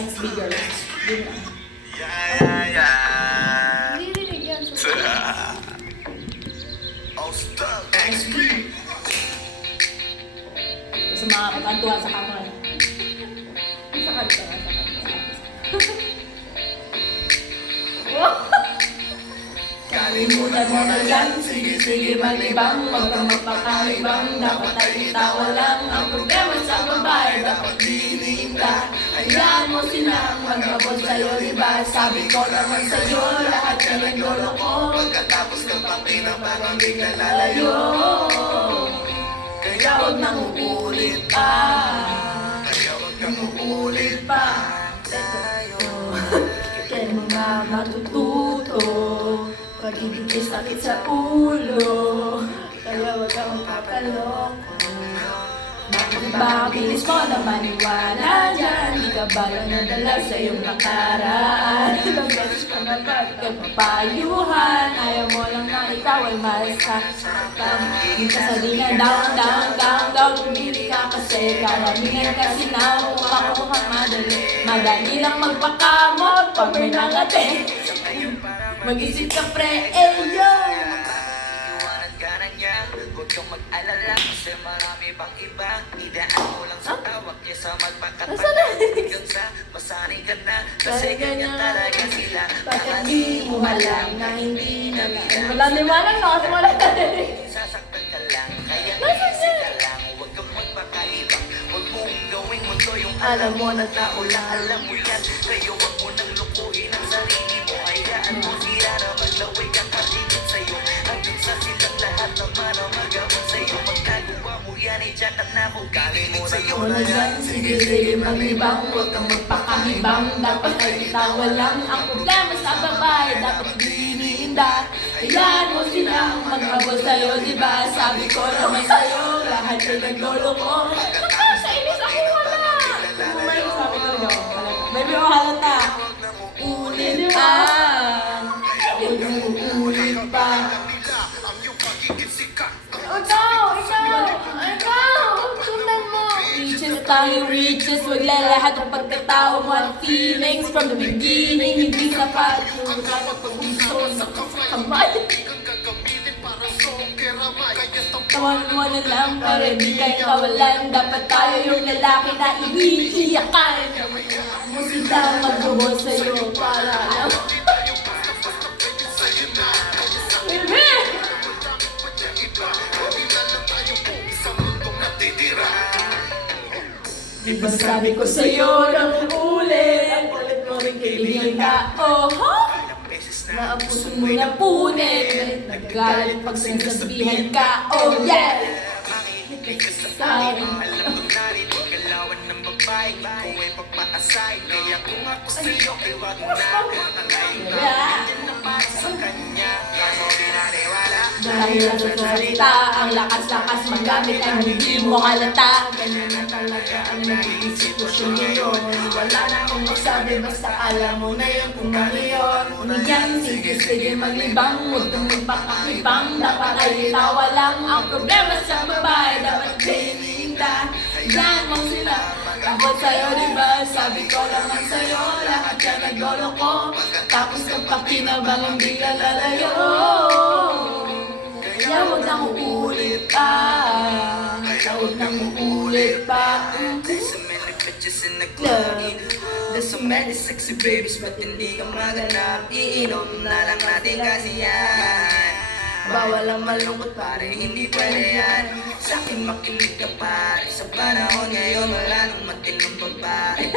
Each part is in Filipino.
XB girls. Yun lang. Nirinig yan. XB. Sa mga kakantuhan sa kantuhan. Sa kanta. Kalimutan mo na yan, sige maglibang, huwag kang magpakaibang, dapat ay itawa lang, ang problema sa babae, dapat diniinda. Hayaan mo silang magkabot sa'yo, diba? Sabi ko naman sa'yo, lahat yan ang lolo ko, pagkatapos ng pakinabangang bigla lalayo. Kaya huwag nang uulit pa, kaya huwag nang uulit pa. Kaya mga matututo, pag-ibig ay sakit sa ulo, kaya huwag kang papaloko. Bakit ba bilis mo na maniwala dyan? Di ka ba lang nadala sa iyong nakaraan? Ilang beses pa na ba nagpapayuhan? Ayaw mo lang na ikaw ay masaktan. Di ka sa di na down Pumili ka kasi karamihan kasi na umakuha madali. Madali lang magpakamot pag may nangate. Mag-isip ka pre, yo! Huwag kang mag-alala kasi marami pang iba. Idaan mo lang sa tawag niya sa magpakatagal. Hanggang sa masanay ka na kasi ganyan talaga sila. Bakit di mo alam na hindi na lang? Wala liwanag na kasi wala ka rin. Sasaktan ka lang, kaya iisip ka lang. Huwag kang magpakaibang, huwag mong gawing mundo yung alam mo na tao lang. Alam mo yan, kayo huwag mo nang lukuhin ang sarili mo. Hayaan mo sila na maglaway ang katingin sa'yo. Hanggang sa silang lahat naman ang magawin sa'yo. Magkagawa mo yan, iyak ka na kung kalimutan Sa'yo na yan, sige maglibang, huwag kang magpakahibang. Dapat ay itawa lang, ang problema sa babae, dapat diniinda. Hayaan mo silang maghabol sa'yo, diba? Sabi ko naman sa'yo, lahat ay naglolo ko. Sa inis ako wala! May sabi ko rin ako, baby, halata. Ulit pa. Huwag nang uulit pa. Ikaw! Sundan mo! Reaches tayo, reaches, wag lalahat ang pagkatao mo at feelings from the beginning, hindi sapat yung pag-gusto sa kamay. Tawag mo na lang para di kayo kawalan, dapat tayo yung lalaki na iniiyakan. Mo sila mag-robot sa'yo para alam. Baby! Diba sabi ko sa'yo nang ulit, ulit mo rin kaibigan ka, oh ha? Na ang puso mo na punit, naggalit pag sinasabihan ka, oh yeah! Sa'kin. Alam mo na rin ang galawan ng babae. Ikaw ay pagpaasay. Kaya kung ako sa'yo ay wag mo na katangay. Nandiyan na para sa kanya, kaso pinaniwala. Dahil ang salita, ang lakas-lakas magamit ang hindi mo halata. Ganyan na talaga ang nagiging sitwasyon ngayon. Wala na akong magsabi, basta alam mo na yun kung ano yun. Umiyan, sige maglibang, huwag kang magpakakibang. Dapat ay itawa lang, ang problema sa babae, dapat diniinda. Yan mo sila, takot sa'yo diba? Sabi ko naman sa'yo, lahat yan naglolo ko. Tapos ng pakinabang ang bigla lalayo. Kaya huwag nang uulit pa. Kaya huwag nang uulit pa. There's so many bitches in the club. There's so many sexy babies, ba't hindi ka maganap? Iinom na lang natin kasi yan. Bawal ang malungkot pare, hindi pwede yan. Sa'kin makinig ka pare, sa panahon ngayon wala nang matinong babae.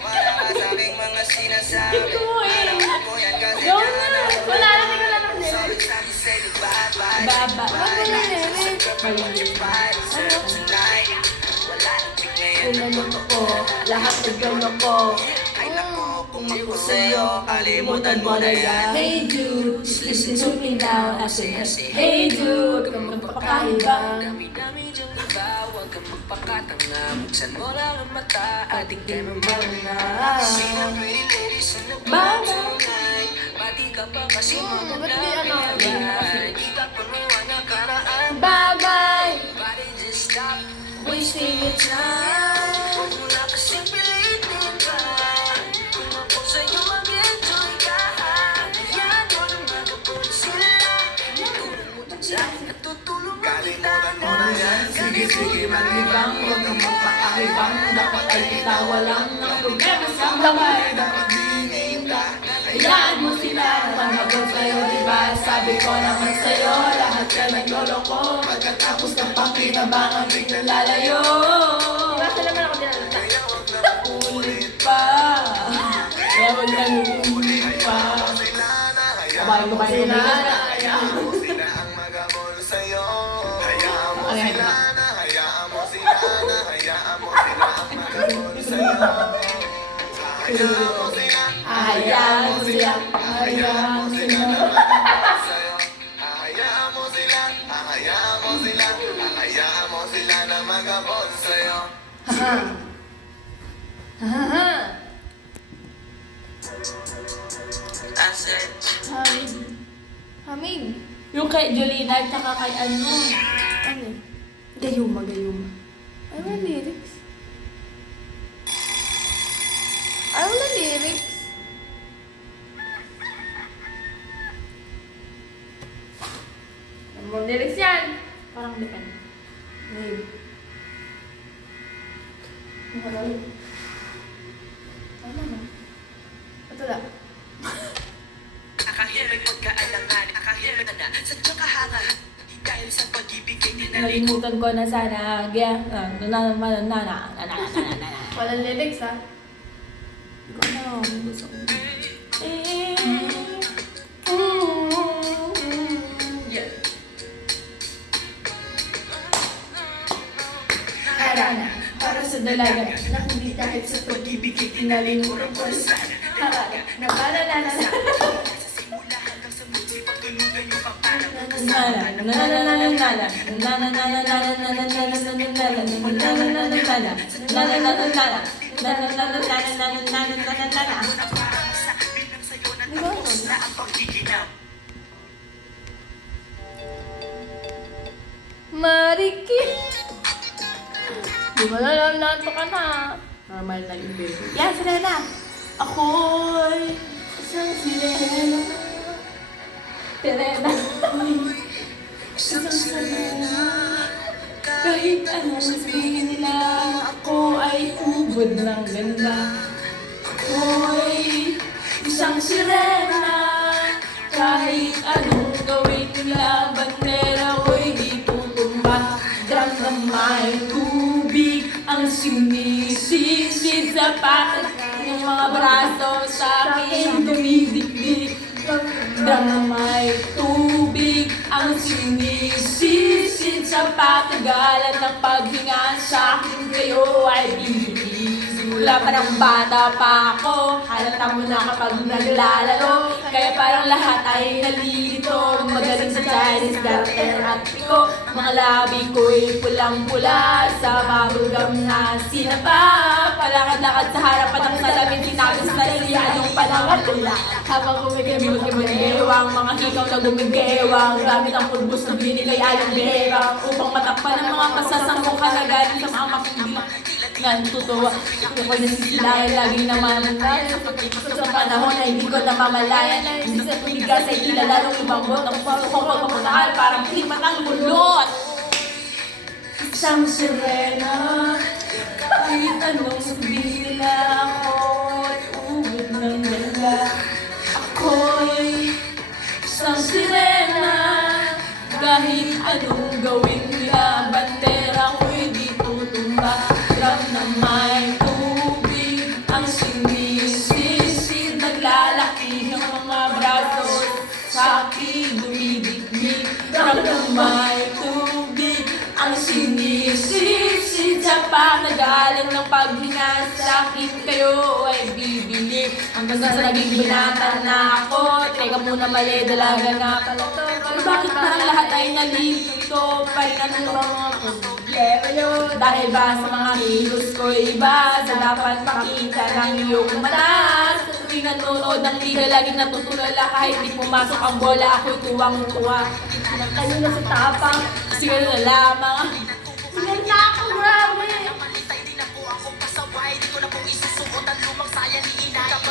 Wala ka sa aming mga sinasabi. Alam mo yan kasi Go na! Wala na, hindi ko lang ng sorry, lyrics. sorry, say goodbye, bye. Baba. Wala na lyrics. Wala nang tingin. Kung ano ko, lahat naglolo ko. Ay nako, kung ako sa'yo, kalimutan mo na yan. Hey dude, just listen to me now. I say, hey dude, huwag kang magpapakahibang. Dami-dami dyan iba, huwag kang magpakatanga. Buksan mo lang ang mata at tignan mo mga sina pretty ladies na nagbago tonight. Pati ka pa kasi mga Ba't di ano? Di ka punuan ng karaan. Bye-bye, Body just stop. wasting your time. Huwag mo na kasing pilitin pa. salita, walang ng problema sa buhay. Bakit di ka? Hayaan mo sila na mangagot sa'yo, diba? Sabi ko naman sa'yo, lahat ka nagloloko. Pagkatapos ng pakinabangan, biglang lalayo. Basta naman ako dinalata. Ulit pa. Kaya wag nang ulit pa. Kabayan mo kayo Sila kumigas. na kaya. Sila ang magabol sa'yo. Hayaan mo Okay, sila na, hayaan mo sila na, hayaan mo sila ang magabol sa'yo. Hayaan mo sila, Hayaan mo sila. Hayaan mo sila. sa'yo. Hayaan mo sila, hayaan mo sila, hayaan mo sila na magabol sa'yo. Haha. Haha. I said, Hamig. Hamig. Yung kay Jolina at saka kay ano. Ano? Gayuma, gayuma. Ay, wala lyrics. Ay, wala lyrics. Ano mo lyrics yan? Parang depende. Ngayon. Makalala. Ano na? Ito lang. akahirap pagkaalangan, akahirap na sadyang kahanga. Dahil sa pag-ibig ay tinaling Nalimutan ko na sana. Gaya. Walang lyrics, ha? Hindi ko alam. Gusto ko. Yeah. Harana, para sa dalaga na hindi dahil sa pag-ibig ay tinalimuran ko sa harana. Nabalalala. simula hanggang sa muli pagtulugan yung paparang parang sa bilang sa'yo na tapos na ang pagkikinang. Mariki! Di mo na alam na ito ka na. Normal na yung baby. Yan, sirena. Ako'y isang sirena. Sirena. Isang sirena. Kahit anong sabihin nila, ako ay ubod ng ganda. Ako'y isang sirena. Kahit anong gawin nila, bandera ko'y di tutumba. Drum na may tubig ang sinisisid sa patas ng mga braso sa akin dumidikdik. Drum na may tubig ang sinisisid sa patagalan ng paghinga sa akin kayo ay bibig. Simula pa ng bata pa ako, halata mo na kapag naglalaro. Kaya parang lahat ay nalilito, magaling sa Chinese garter at piko. Mga labi ko'y pulang-pula sa bubblegum na sinapa. Palakad-lakad sa harapan ng salamin, sinabi sa sarili anong panahon nila. Habang kumigewang, mga hikaw na gumigewang, gamit ang pulbos na binigay alang bewang, upang matakpan ng mga pasasangkong kalagayan sa mga makinig. Natutuwa, ito ko'y nasisilayan, laging namamalayan. Sa panahon na hindi ko namamalayan, hindi sa tumigas ay ilalalong lumambot ang puso ko pagpapatahal, parang lipat ang mulot. Isang sirena, kahit anong sabihin nila, ako'y ubod ng ganda. Ako'y isang sirena, kahit anong gawin nila, bandera ko'y di tutumba. Drum na may tubig ang sinisisid, naglalaki ng mga braso sa akin dumidikdik. Drum na may tubig ang sinisisid sa panagalan ng paghinga sa akin kayo ay bibili. Hanggang sa naging binata na ako, teka muna mali, dalaga na pala to. Pero bakit parang lahat ay nalilito pa rin ang mga problema yun? Dahil ba sa mga kilos ko iba, sa dapat makita ng iyong mata. Sa tuwing nanonood ng liga, laging natutulala kahit di pumasok ang bola, ako'y tuwang-tuwa. Kanina sa tapang, kasi gano'n na lamang. Sigal na ako, grabe!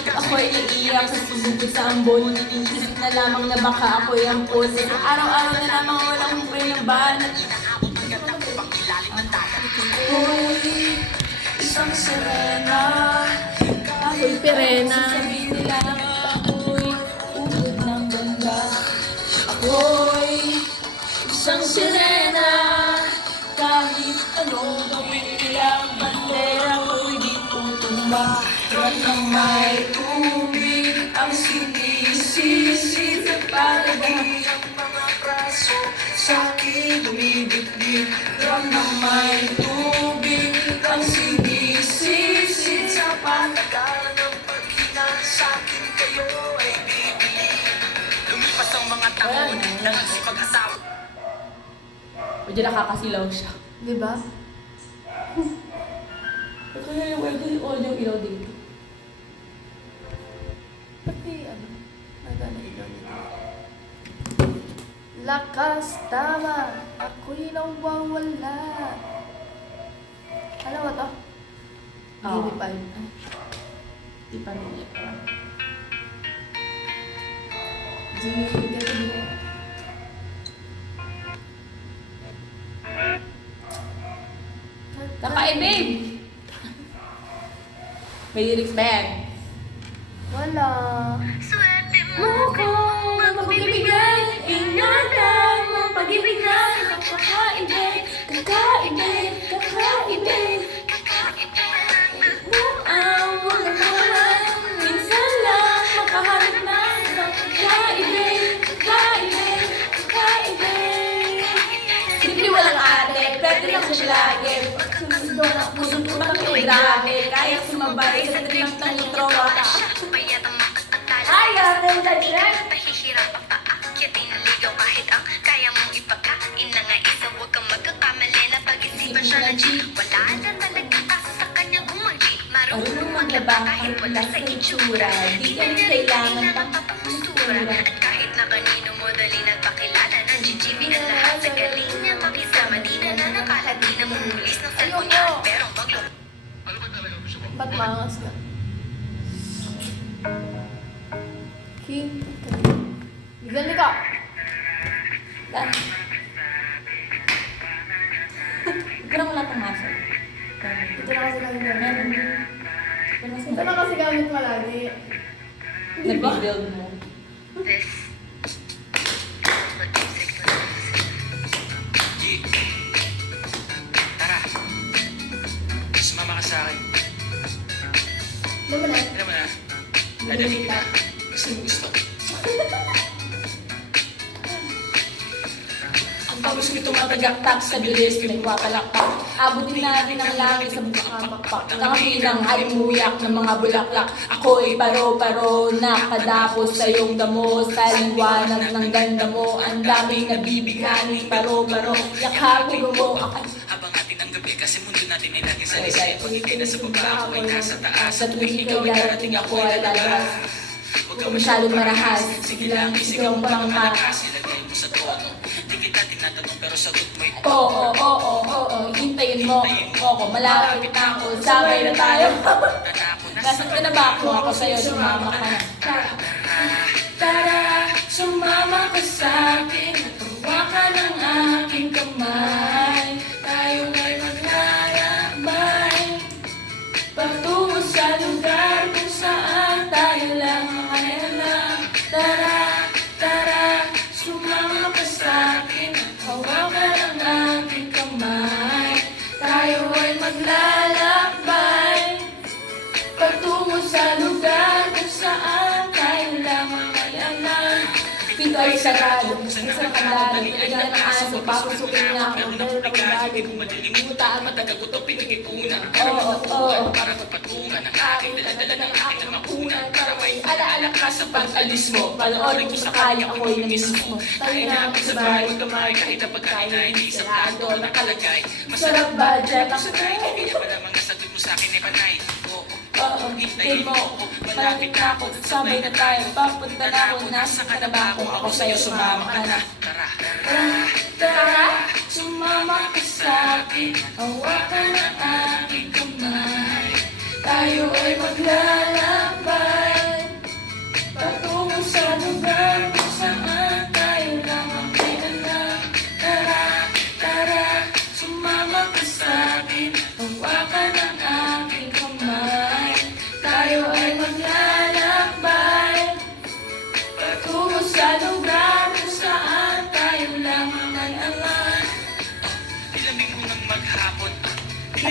Ako'y naiiyak sa sumugod sa ambon. Isip na lamang na baka ako'y ampon. Araw-araw na lamang walang humpay ng banat. Ako'y isang sirena. na. sasabihin nila ako'y ubod ng ganda. Ako'y isang sirena. Kahit anong gawin nilang bandera ko'y di tutumba. At nang may tubig ang sinisisi sa palagay. Ang mga braso sa akin dumidikdik. At nang may tubig ang sinisisi sa palagay. Tagalan ng paghina sa akin kayo ay bibili. Lumipas ang mga taon ng isipag-asawa. Medyo nakakasilaw siya. Di ba? Kaya yung audio ilaw dito. Pati ano? Nagana ilaw nito. Lakas tama, ako'y nawawala. Alam mo to? Oo. Give five. Di pa niya. Kakain, babe! May lyrics ba yan? Wala. Swerte Mo ko ang pagbibigay, ingatan mo pagbibigay. Kakaibig, kakaibig, kakaibig. Buang walang naman, minsan lang makaharap ng kakaibig, kakaibig, kakaibig. Simple walang ate, pwede lang siya lagi. Sundo na puso ko makikidrage. Kaya sumabay sa trip ng tropa. Ay, ang dagdag. Pahihirap ang paakyatin ligaw kahit ang kaya mong ipagkain na nga isa. Huwag kang magkakamali na pag-isipan siya na G. Wala na talaga kasi sa kanya umanggi. Marunong maglaba kahit wala sa itsura. Di ka niya kailangan pang papamusura. At kahit na kanino mo dali nagpakilala ng GGB ang lahat sa galing niya makisama. Di na nakala, di na mumulis ng cellphone niya. Pero ang paglo. Ba't mangas ka? Kim. Bigyan ka. Dan. Ikaw wala pang masa. Ito na kasi gamit Meron. namin. Ito na kasi gamit malagi. Nag-build mo. This. Tara. Sumama ka sa akin. Alam mo na? Alam mo na, dadali kita. Gusto mo gusto. Ang pagos nito matagaktak sa bilis, pinagpapalakpak. Abutin natin ang langit sa bukakapakpak. Nakabilang halimuyak ng mga bulaklak. Ako'y paro-paro, nakadapos sa iyong damo. Sa liwanag ng ganda mo, ang daming nabibigani. Paro-paro, yakapin mo. Habang atin ang gabi kasi mundo natin ay laging salisay. Pag hindi na sa baba, ako ay nasa taas. Sa tuwing ikaw ay darating, ako ay lalabas. Huwag Huwag masyadong marahas. Sige lang, isigaw mo pang malakas. Ilagay mo sa tono. Di kita tinatanong pero sagot mo ito. Oo, hintayin mo ako, malapit na ako, sabay na tayo. Nasaan ka na ba? Kung ako sa'yo, sumama ka na. Tara, sumama ka sa akin at hawakan ang aking kamay. Tayo ay maglalakbay patungo sa lugar kung saan tayo lang ay alam. Tara, tara, sumama ka sa akin at hawakan ang aking kamay. Tayo ay maglalakbay patungo sa lugar kung saan tayo lang ay alam. Pinto ay sarado, isa na kandado, naligan ng aso, papasukin na ako, dahil ako galing. Malilimutan ang matagal ko ito pinag-ipunan. Oo. Para magpatungan ang aking daladala ng aking namakunan. Para may alaala ka sa pag-alis mo. Panoorin ko sakali ako'y namiss mo. Tayo na ako sa bahay, magkamay kahit ang pagkain ay hindi sa plato nakalagay. Masarap ba dyan ang sakay? Kaya pala mga sagot mo sa akin ay panay. Oo, hintayin mo ako, malapit na ako, sabay na tayo, papunta na ako, nasa ka na ba? Kung ako sa'yo, sumama ka na. Tara, Tara, sumama ka sa akin, hawakan ang aking kamay. Tayo ay maglalakbay patungo sa lugar kung saan tayo lang ang may alam. Tara, tara, sumama ka sa akin, hawakan ang aking kamay. Tayo ay maglalakbay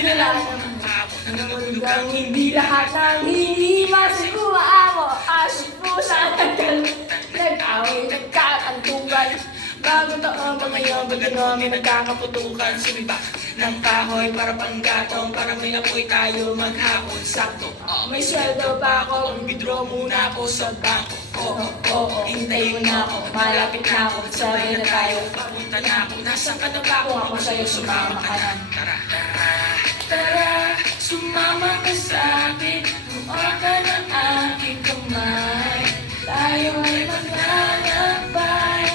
Kailangan naman hindi lahat ng hinihimas ay umaamo. Asit pusa nag-away, nagkakantukan. Bagong taon ba ngayon, ba't kami nagkakaputukan? Sumiba ng kahoy para panggatong, para may apoy tayo maghapon. Sakto, may sweldo pa ako, withdraw muna ako sa bangko. Oo, hintay mo na ako, malapit na ako, sabay na tayo. Papunta na ako, nasaan ka na ba? Kung ako sa'yo, sumama ka na. Tara, sumama ka sa'kin, tumawa ka ng aking kamay. Tayo ay maglalakbay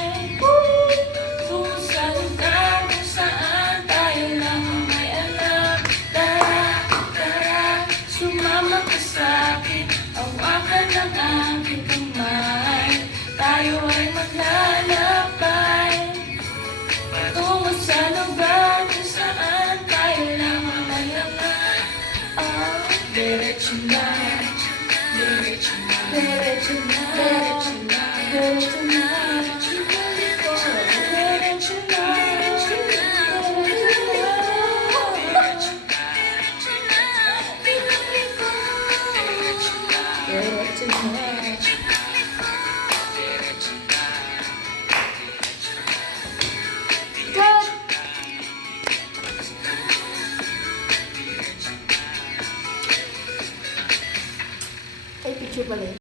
tungo sa lugar kung saan tayo lang ang may alam. Tara, sumama ka sa'kin, hawakan ng aking kamay. Tayo ay maglalakbay tungo sa lugar kung saan tayo lang ang may alam. Oh, diretso na, diretso na, diretso na, diretso na, diretso na, diretso na, diretso na. Good. Ay, picture pala yun.